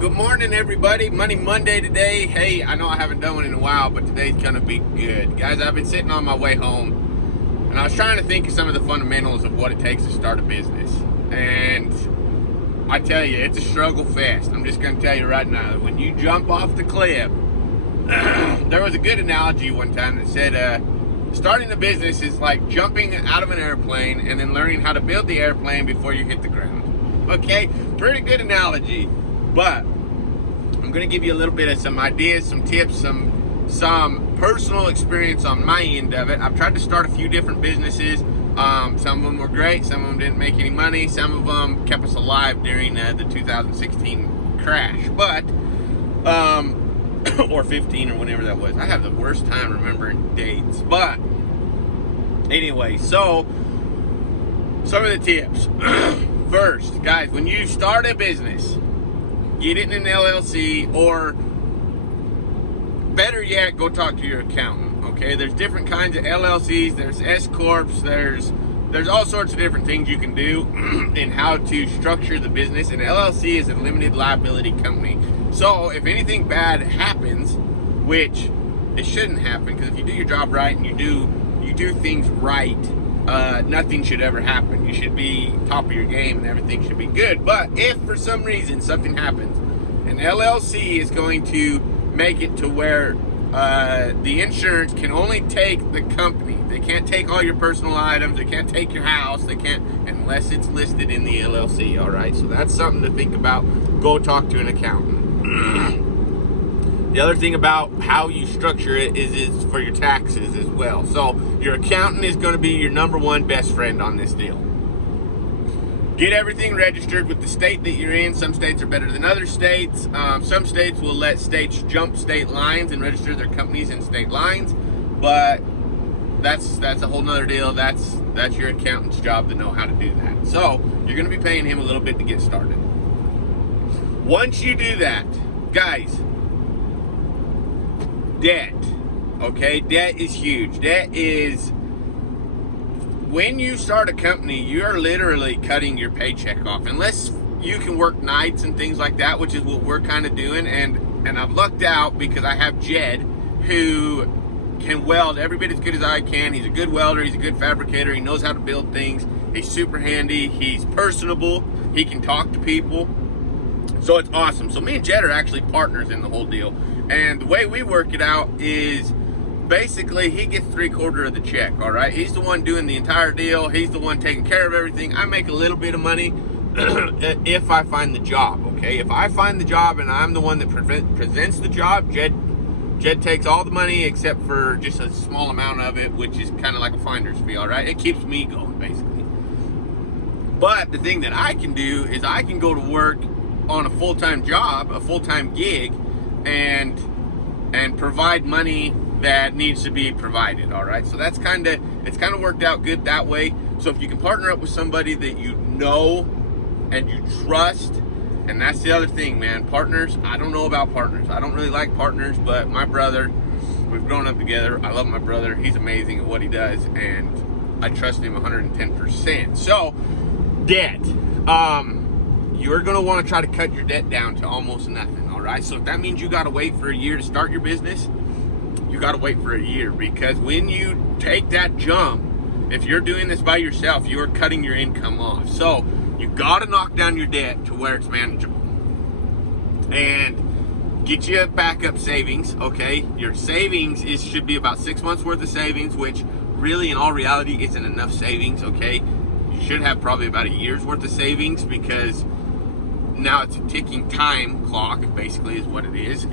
Good morning, everybody. Money Monday today. Hey, I know I haven't done one in a while, but today's gonna be good. Guys, I've been sitting on my way home, and I was trying to think of some of the fundamentals of what it takes to start a business. And I tell you, it's a struggle fest. I'm just gonna tell you right now, when you jump off the cliff, there was a good analogy one time that said, starting a business is like jumping out of an airplane and then learning how to build the airplane before you hit the ground. Okay, pretty good analogy, but I'm going to give you a little bit of some ideas, some tips, some personal experience on my end of it. I've tried to start a few different businesses. Some of them were great, some of them didn't make any money, some of them kept us alive during the 2016 crash, but or 15 or whenever that was. I have the worst time remembering dates, but anyway, so some of the tips. First, guys, when you start a business, get it in an LLC, or better yet, go talk to your accountant. Okay, there's different kinds of LLCs. There's S corps. There's all sorts of different things you can do in how to structure the business. An LLC is a limited liability company. So if anything bad happens, which it shouldn't happen, because if you do your job right and you do things right, nothing should ever happen. You should be top of your game and everything should be good. But if for some reason something happens, an LLC is going to make it to where the insurance can only take the company. They can't take all your personal items. They can't take your house. They can't, unless it's listed in the LLC. All right, so that's something to think about. Go talk to an accountant. The other thing about how you structure it is for your taxes as well. So your accountant is going to be your number one best friend on this deal. Get everything registered with the state that you're in. Some states are better than other states. Some states will let states jump state lines and register their companies in state lines, but that's a whole nother deal. That's your accountant's job to know how to do that. So you're going to be paying him a little bit to get started. Once you do that, guys, debt. Okay, debt is huge. Debt is, when you start a company, you are literally cutting your paycheck off, unless you can work nights and things like that, which is what we're kind of doing. And I've lucked out because I have Jed, who can weld every bit as good as I can. He's a good welder. He's a good fabricator. He knows how to build things. He's super handy. He's personable. He can talk to people. So it's awesome. So me and Jed are actually partners in the whole deal. And the way we work it out is basically he gets 3/4 of the check, all right? He's the one doing the entire deal. He's the one taking care of everything. I make a little bit of money if I find the job, okay? If I find the job and I'm the one that presents the job, Jed takes all the money except for just a small amount of it, which is kind of like a finder's fee, all right? It keeps me going, basically. But the thing that I can do is I can go to work on a full-time job, a full-time gig, and provide money that needs to be provided. All right, so it's kind of worked out good that way. So if you can partner up with somebody that you know and you trust, and that's the other thing, man. Partners, I don't know about partners. I don't really like partners, but my brother, we've grown up together. I love my brother. He's amazing at what he does, and I trust him 110%. So debt. You're going to want to try to cut your debt down to almost nothing, all right? So if that means you got to wait for a year to start your business, you got to wait for a year, because when you take that jump, if you're doing this by yourself, you're cutting your income off. So you got to knock down your debt to where it's manageable and get you backup savings, okay? Your savings should be about 6 months worth of savings, which really in all reality isn't enough savings, okay? You should have probably about a year's worth of savings, because now it's a ticking time clock, basically, is what it is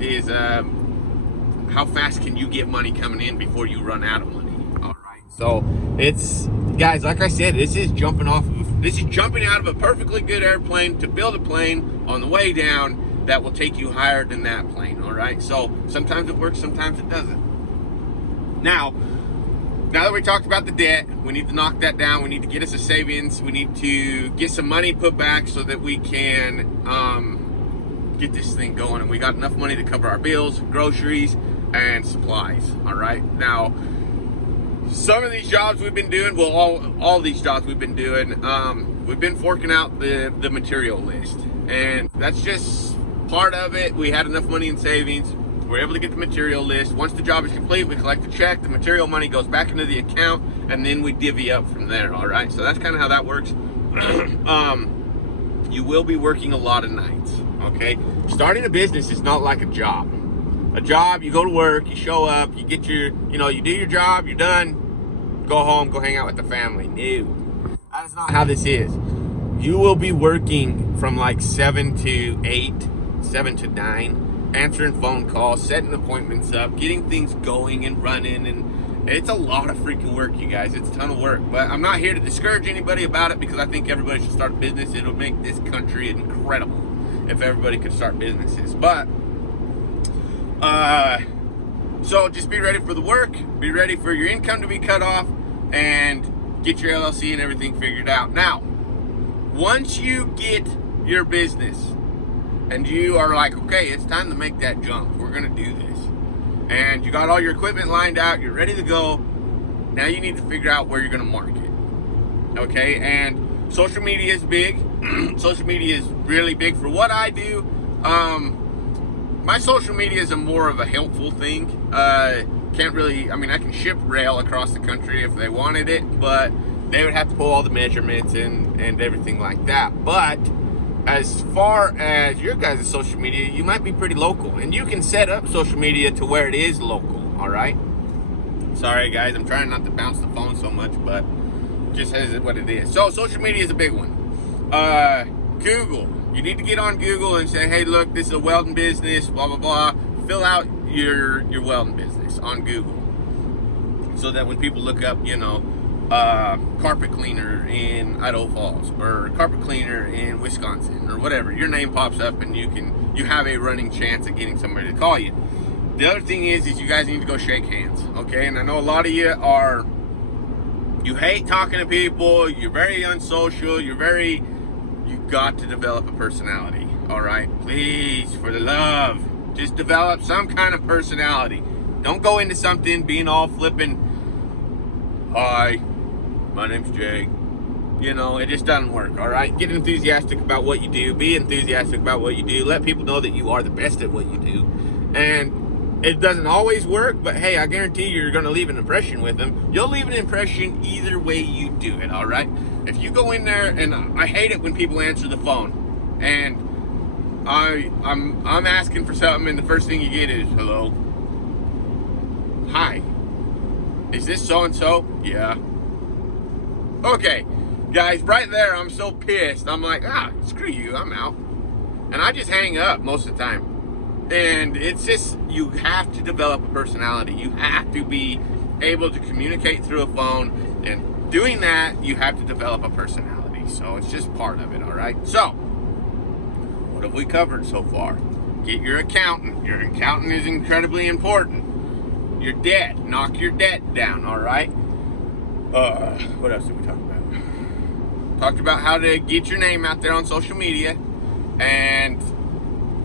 how fast can you get money coming in before you run out of money. All right, so it's, guys, like I said, this is jumping out of a perfectly good airplane to build a plane on the way down that will take you higher than that plane. All right, so sometimes it works, sometimes it doesn't. Now that we talked about the debt, we need to knock that down. We need to get us a savings. We need to get some money put back so that we can get this thing going, and we got enough money to cover our bills, groceries, and supplies. All right, now some of these jobs we've been doing, well, all these jobs we've been doing, we've been forking out the material list, and that's just part of it, we had enough money in savings. We're able to get the material list. Once the job is complete, we collect the check. The material money goes back into the account, and then we divvy up from there, all right? So that's kind of how that works. You will be working a lot of nights, okay? Starting a business is not like a job. A job, you go to work, you show up, you get your, you do your job, you're done, go home, go hang out with the family. No, that is not how this is. You will be working from like 7 to 8, 7 to 9, answering phone calls, setting appointments up, getting things going and running, and it's a lot of freaking work, you guys. It's a ton of work, but I'm not here to discourage anybody about it, because I think everybody should start a business. It'll make this country incredible if everybody could start businesses. But so just be ready for the work, be ready for your income to be cut off, and get your LLC and everything figured out. Now, once you get your business and you are like, okay, it's time to make that jump, we're gonna do this, and you got all your equipment lined out, you're ready to go, now you need to figure out where you're gonna market, okay? And social media is big. Social media is really big for what I do. My social media is more of a helpful thing. Can't really, I can ship rail across the country if they wanted it, but they would have to pull all the measurements and everything like that. But as far as your guys' social media, you might be pretty local, and you can set up social media to where it is local, all right? Sorry guys, I'm trying not to bounce the phone so much, but just as what it is. So social media is a big one. Google, you need to get on Google and say, hey, look, this is a welding business, blah, blah, blah. Fill out your welding business on Google, so that when people look up, carpet cleaner in Idaho Falls, or carpet cleaner in Wisconsin, or whatever, your name pops up, and you have a running chance of getting somebody to call you. The other thing is you guys need to go shake hands, okay? And I know a lot of you hate talking to people, you're very unsocial, you got to develop a personality, all right? Please, for the love, just develop some kind of personality. Don't go into something being all flippin', hi, my name's Jake. It just doesn't work, all right? Get enthusiastic about what you do. Be enthusiastic about what you do. Let people know that you are the best at what you do. And it doesn't always work, but hey, I guarantee you're going to leave an impression with them. You'll leave an impression either way you do it, all right? If you go in there, and I hate it when people answer the phone, and I'm asking for something, and the first thing you get is, hello, hi, is this so-and-so? Yeah. Okay, guys, right there, I'm so pissed. I'm like, screw you, I'm out. And I just hang up most of the time. And it's just, you have to develop a personality. You have to be able to communicate through a phone. And doing that, you have to develop a personality. So it's just part of it, all right? So, what have we covered so far? Get your accountant. Your accountant is incredibly important. Your debt, knock your debt down, all right? What else did we talk about? Talked about how to get your name out there on social media. And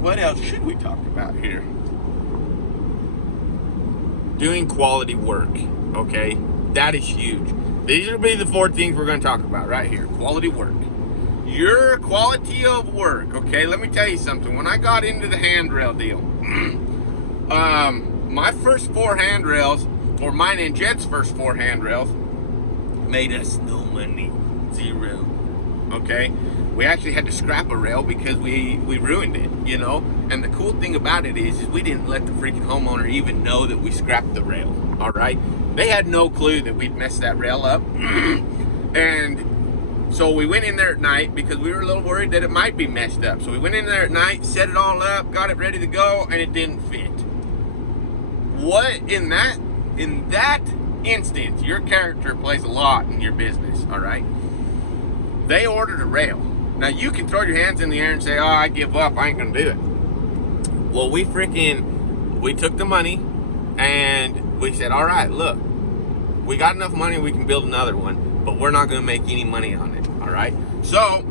what else should we talk about here? Doing quality work, okay? That is huge. These will be the 4 things we're going to talk about right here. Quality work. Your quality of work, okay? Let me tell you something. When I got into the handrail deal, my first 4 handrails, or mine and Jed's first 4 handrails, made us no money. 0. Okay? We actually had to scrap a rail because we ruined it, And the cool thing about it is we didn't let the freaking homeowner even know that we scrapped the rail, all right? They had no clue that we'd messed that rail up. And so we went in there at night because we were a little worried that it might be messed up. So we went in there at night, set it all up, got it ready to go, and it didn't fit. In that instance, your character plays a lot in your business, all right? They ordered a rail. Now, you can throw your hands in the air and say, I give up, I ain't gonna do it. Well, we took the money, and we said, all right, look, we got enough money, we can build another one, but we're not gonna make any money on it, all right? So,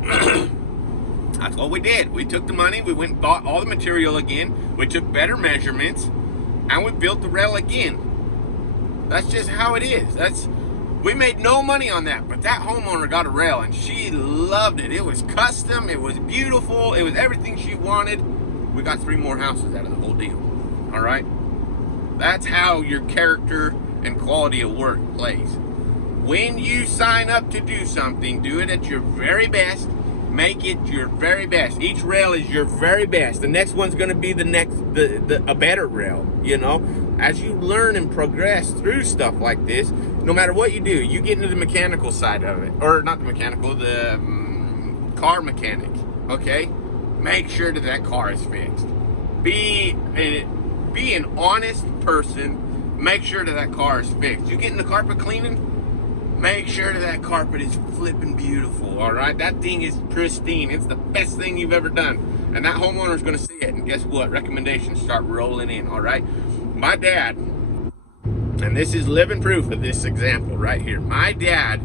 that's what we did. We took the money, we went and bought all the material again, we took better measurements, and we built the rail again. That's just how it is. We made no money on that, but that homeowner got a rail, and she loved it. It was custom, it was beautiful, it was everything she wanted, we got 3 more houses out of the whole deal. All right? That's how your character and quality of work plays. When you sign up to do something, do it at your very best. Make it your very best. Each rail is your very best. The next one's going to be a better rail, you know. As you learn and progress through stuff like this, no matter what you do, you get into the mechanical side of it, or not the mechanical, the car mechanic, okay? Make sure that car is fixed. Be an honest person. Make sure that car is fixed. You get into carpet cleaning, make sure that carpet is flipping beautiful, all right? That thing is pristine. It's the best thing you've ever done. And that homeowner is going to see it. And guess what? Recommendations start rolling in, all right? My dad, and this is living proof of this example right here. My dad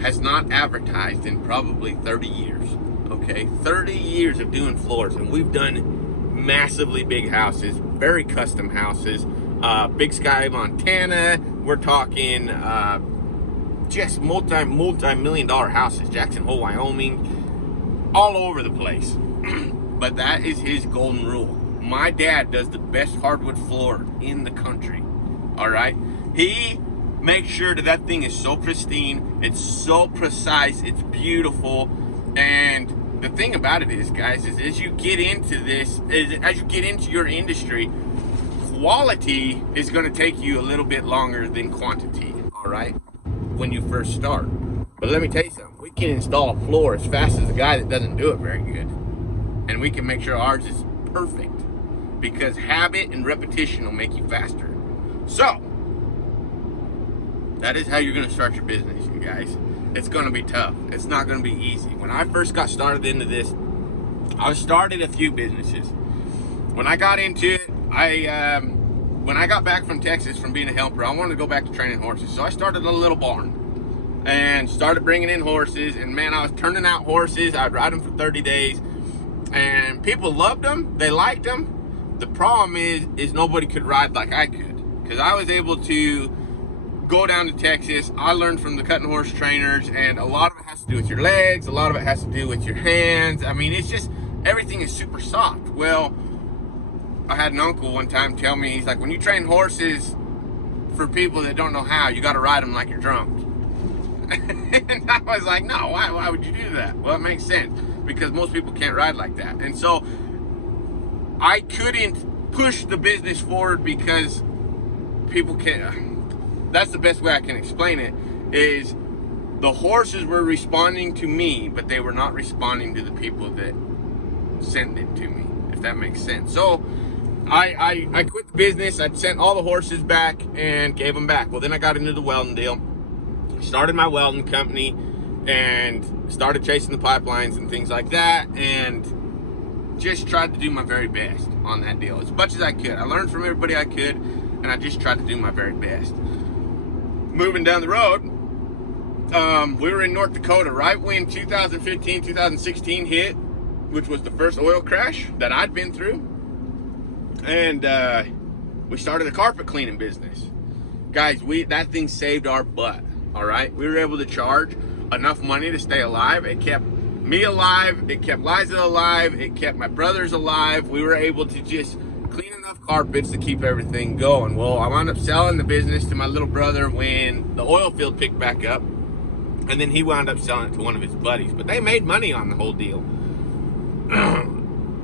has not advertised in probably 30 years, okay? 30 years of doing floors. And we've done massively big houses, very custom houses. Big Sky, Montana. We're talking just multi-million-dollar houses. Jackson Hole, Wyoming, all over the place. But that is his golden rule. My dad does the best hardwood floor in the country. All right, he makes sure that thing is so pristine, it's so precise, it's beautiful. And the thing about it is, guys, is as you get into your industry, quality is going to take you a little bit longer than quantity. All right, when you first start. But let me tell you something, we can install a floor as fast as a guy that doesn't do it very good, and we can make sure ours is perfect, because habit and repetition will make you faster. So that is how you're going to start your business, you guys. It's going to be tough. It's not going to be easy. When I first got started into this, I started a few businesses. When I got into it, when I got back from Texas from being a helper, I wanted to go back to training horses. So I started a little barn and started bringing in horses. And man, I was turning out horses. I'd ride them for 30 days. And people loved them. They liked them. The problem is nobody could ride like I could. Because I was able to go down to Texas. I learned from the cutting horse trainers. And a lot of it has to do with your legs. A lot of it has to do with your hands. I mean, it's just, everything is super soft. Well, I had an uncle one time tell me, he's like, when you train horses for people that don't know how, you got to ride them like you're drunk. And I was like, no, why would you do that? Well, it makes sense, because most people can't ride like that. And so I couldn't push the business forward because people can't. That's the best way I can explain it, is the horses were responding to me, but they were not responding to the people that sent it to me, if that makes sense. So I quit the business. I sent all the horses back and gave them back. Well, then I got into the welding deal, started my welding company, and started chasing the pipelines and things like that, and just tried to do my very best on that deal as much as I could. I learned from everybody I could, and I just tried to do my very best. Moving down the road, we were in North Dakota right when 2015, 2016 hit, which was the first oil crash that I'd been through. And we started a carpet cleaning business. Guys, that thing saved our butt, all right? We were able to charge enough money to stay alive. It kept me alive. It kept Liza alive. It kept my brothers alive. We were able to just clean enough carpets to keep everything going. Well, I wound up selling the business to my little brother when the oil field picked back up. And then he wound up selling it to one of his buddies. But they made money on the whole deal.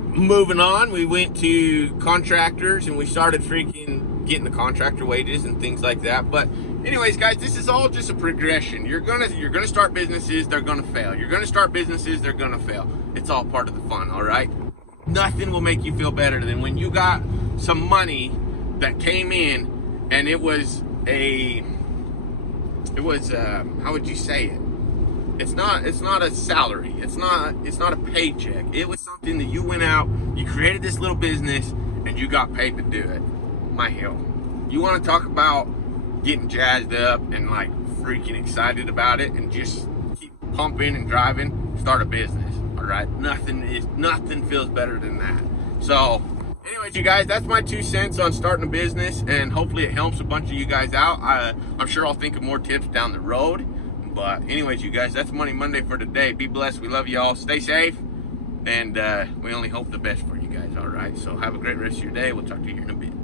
Moving on, we went to contractors and we started freaking getting the contractor wages and things like that. But anyways, guys, this is all just a progression. You're gonna start businesses, they're gonna fail. You're gonna start businesses, they're gonna fail. It's all part of the fun, all right? Nothing will make you feel better than when you got some money that came in and it was how would you say it? It's not a salary. It's not a paycheck. It was something that you went out, you created this little business, and you got paid to do it. My hell. You want to talk about getting jazzed up and like freaking excited about it and just keep pumping and driving? Start a business, all right? Nothing feels better than that. So, anyways, you guys, that's my 2 cents on starting a business, and hopefully it helps a bunch of you guys out. I'm sure I'll think of more tips down the road. But anyways, you guys, that's Money Monday for today. Be blessed. We love you all. Stay safe. And we only hope the best for you guys. guys. All right. So have a great rest of your day. We'll talk to you here in a bit.